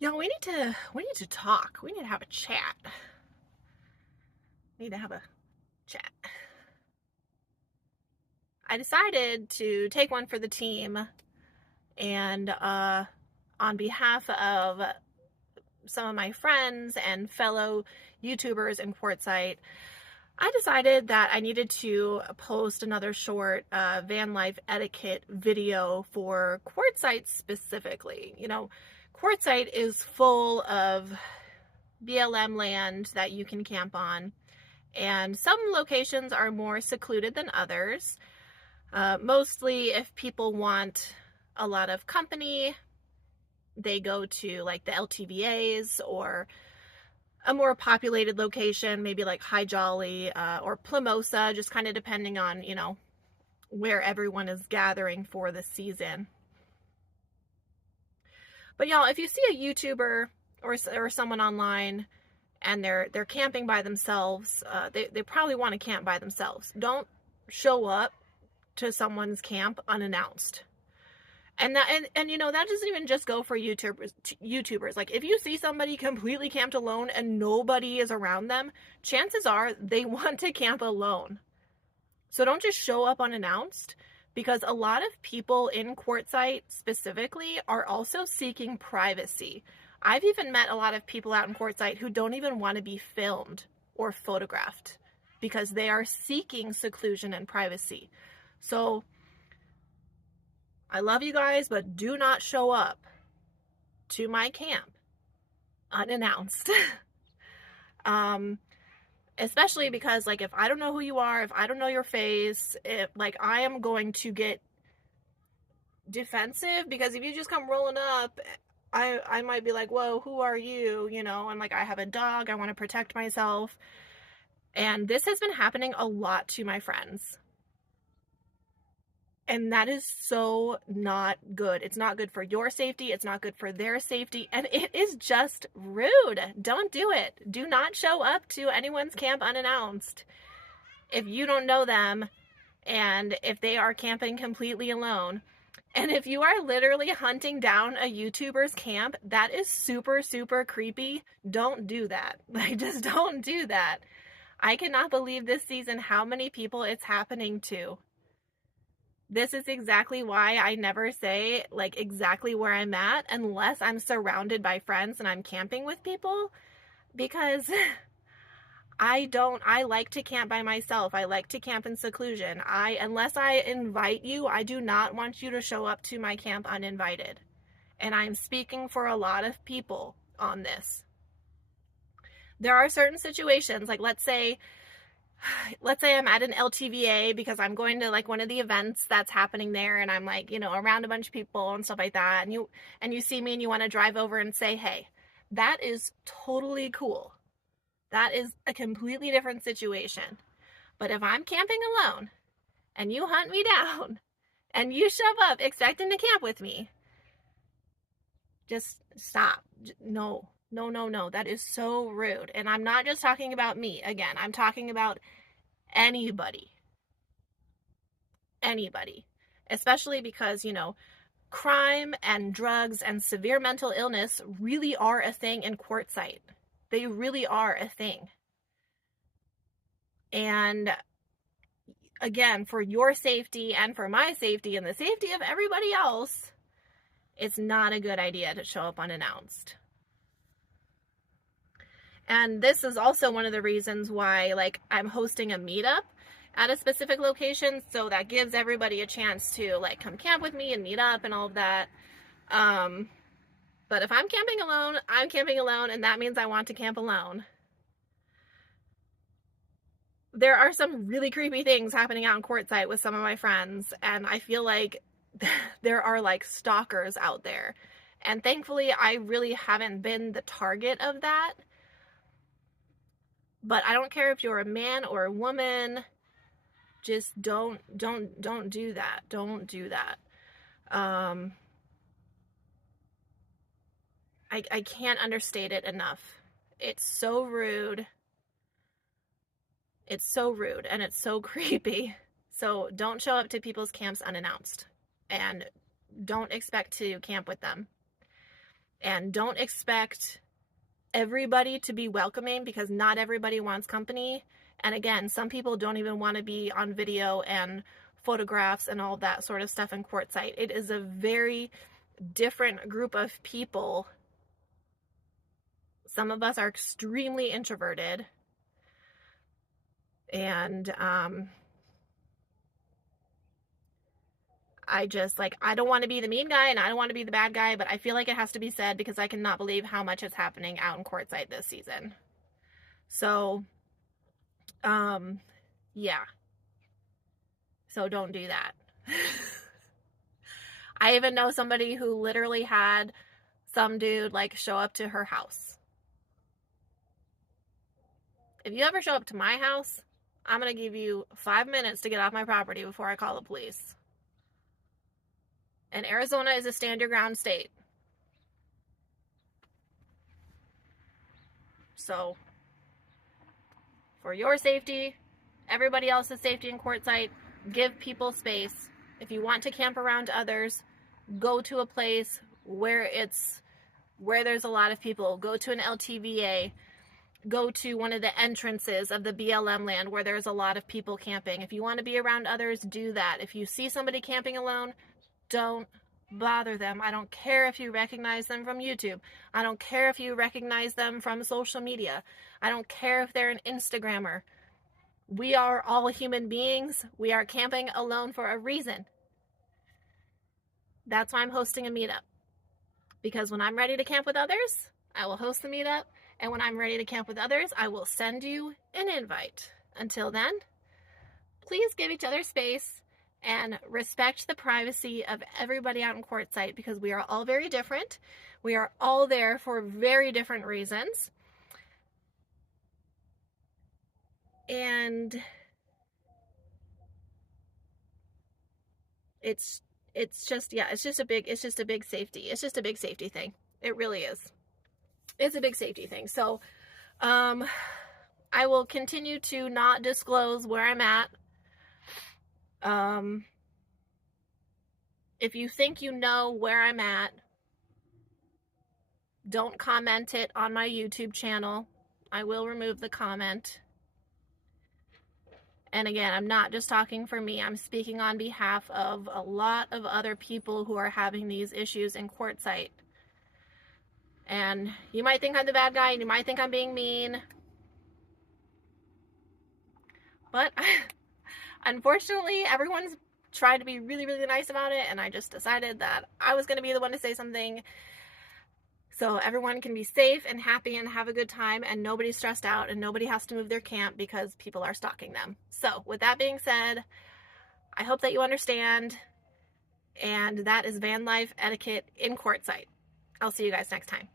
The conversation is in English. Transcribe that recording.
Y'all, we need to talk. We need to have a chat. We need to have a chat. I decided to take one for the team, and on behalf of some of my friends and fellow YouTubers in Quartzsite, I decided that I needed to post another short van life etiquette video for Quartzsite specifically. Quartzsite is full of BLM land that you can camp on, and some locations are more secluded than others. Mostly if people want a lot of company, they go to like the LTVAs or a more populated location, maybe like High Jolly or Plimosa, just kind of depending on, where everyone is gathering for the season. But y'all, if you see a YouTuber or someone online and they're camping by themselves, they probably want to camp by themselves. Don't show up to someone's camp unannounced. And that doesn't even just go for YouTubers. Like, if you see somebody completely camped alone and nobody is around them, chances are they want to camp alone. So don't just show up unannounced, because a lot of people in Quartzsite specifically are also seeking privacy. I've even met a lot of people out in Quartzsite who don't even want to be filmed or photographed because they are seeking seclusion and privacy. So I love you guys, but do not show up to my camp unannounced. Especially because, like, if I don't know who you are, if I don't know your face, I am going to get defensive, because if you just come rolling up, I might be like, whoa, who are you? And like, I have a dog, I want to protect myself. And this has been happening a lot to my friends. And that is so not good. It's not good for your safety. It's not good for their safety. And it is just rude. Don't do it. Do not show up to anyone's camp unannounced if you don't know them, and if they are camping completely alone. And if you are literally hunting down a YouTuber's camp, that is super, super creepy. Don't do that. Just don't do that. I cannot believe this season how many people it's happening to. This is exactly why I never say exactly where I'm at unless I'm surrounded by friends and I'm camping with people, because I like to camp by myself. I like to camp in seclusion. Unless I invite you, I do not want you to show up to my camp uninvited. And I'm speaking for a lot of people on this. There are certain situations, like let's say I'm at an LTVA because I'm going to one of the events that's happening there, and I'm around a bunch of people and stuff like that, and you see me and you want to drive over and say, hey, that is totally cool. That is a completely different situation. But if I'm camping alone and you hunt me down and you show up expecting to camp with me, just stop. No. That is so rude. And I'm not just talking about me. Again, I'm talking about anybody. Anybody. Especially because, crime and drugs and severe mental illness really are a thing in Quartzsite. They really are a thing. And again, for your safety and for my safety and the safety of everybody else, it's not a good idea to show up unannounced. And this is also one of the reasons why I'm hosting a meetup at a specific location, so that gives everybody a chance to come camp with me and meet up and all of that. But if I'm camping alone, I'm camping alone, and that means I want to camp alone. There are some really creepy things happening out in Quartzsite with some of my friends, and I feel like there are stalkers out there. And thankfully, I really haven't been the target of that. But I don't care if you're a man or a woman, just don't do that. Don't do that. I can't understate it enough. It's so rude. It's so rude and it's so creepy. So don't show up to people's camps unannounced, and don't expect to camp with them. And don't expect everybody to be welcoming, because not everybody wants company. And again, some people don't even want to be on video and photographs and all that sort of stuff in Quartzsite. It is a very different group of people. Some of us are extremely introverted, and I don't want to be the mean guy and I don't want to be the bad guy, but I feel like it has to be said because I cannot believe how much is happening out in Quartzsite this season. So, yeah. So don't do that. I even know somebody who literally had some dude like show up to her house. If you ever show up to my house, I'm going to give you 5 minutes to get off my property before I call the police. And Arizona is a stand your ground state. So, for your safety, everybody else's safety in Quartzsite, give people space. If you want to camp around others, go to a place where there's a lot of people. Go to an LTVA. Go to one of the entrances of the BLM land where there's a lot of people camping. If you want to be around others, do that. If you see somebody camping alone, don't bother them. I don't care if you recognize them from YouTube. I don't care if you recognize them from social media. I don't care if they're an Instagrammer. We are all human beings. We are camping alone for a reason. That's why I'm hosting a meetup. Because when I'm ready to camp with others, I will host the meetup. And when I'm ready to camp with others, I will send you an invite. Until then, please give each other space and respect the privacy of everybody out in Quartzsite, because we are all very different. We are all there for very different reasons. And it's just a big safety. It's just a big safety thing. It really is. It's a big safety thing. So, I will continue to not disclose where I'm at. If you think you know where I'm at, don't comment it on my YouTube channel. I will remove the comment. And again, I'm not just talking for me. I'm speaking on behalf of a lot of other people who are having these issues in Quartzsite. And you might think I'm the bad guy, and you might think I'm being mean. But unfortunately, everyone's tried to be really, really nice about it, and I just decided that I was going to be the one to say something so everyone can be safe and happy and have a good time, and nobody's stressed out, and nobody has to move their camp because people are stalking them. So with that being said, I hope that you understand, and that is van life etiquette in Quartzsite. I'll see you guys next time.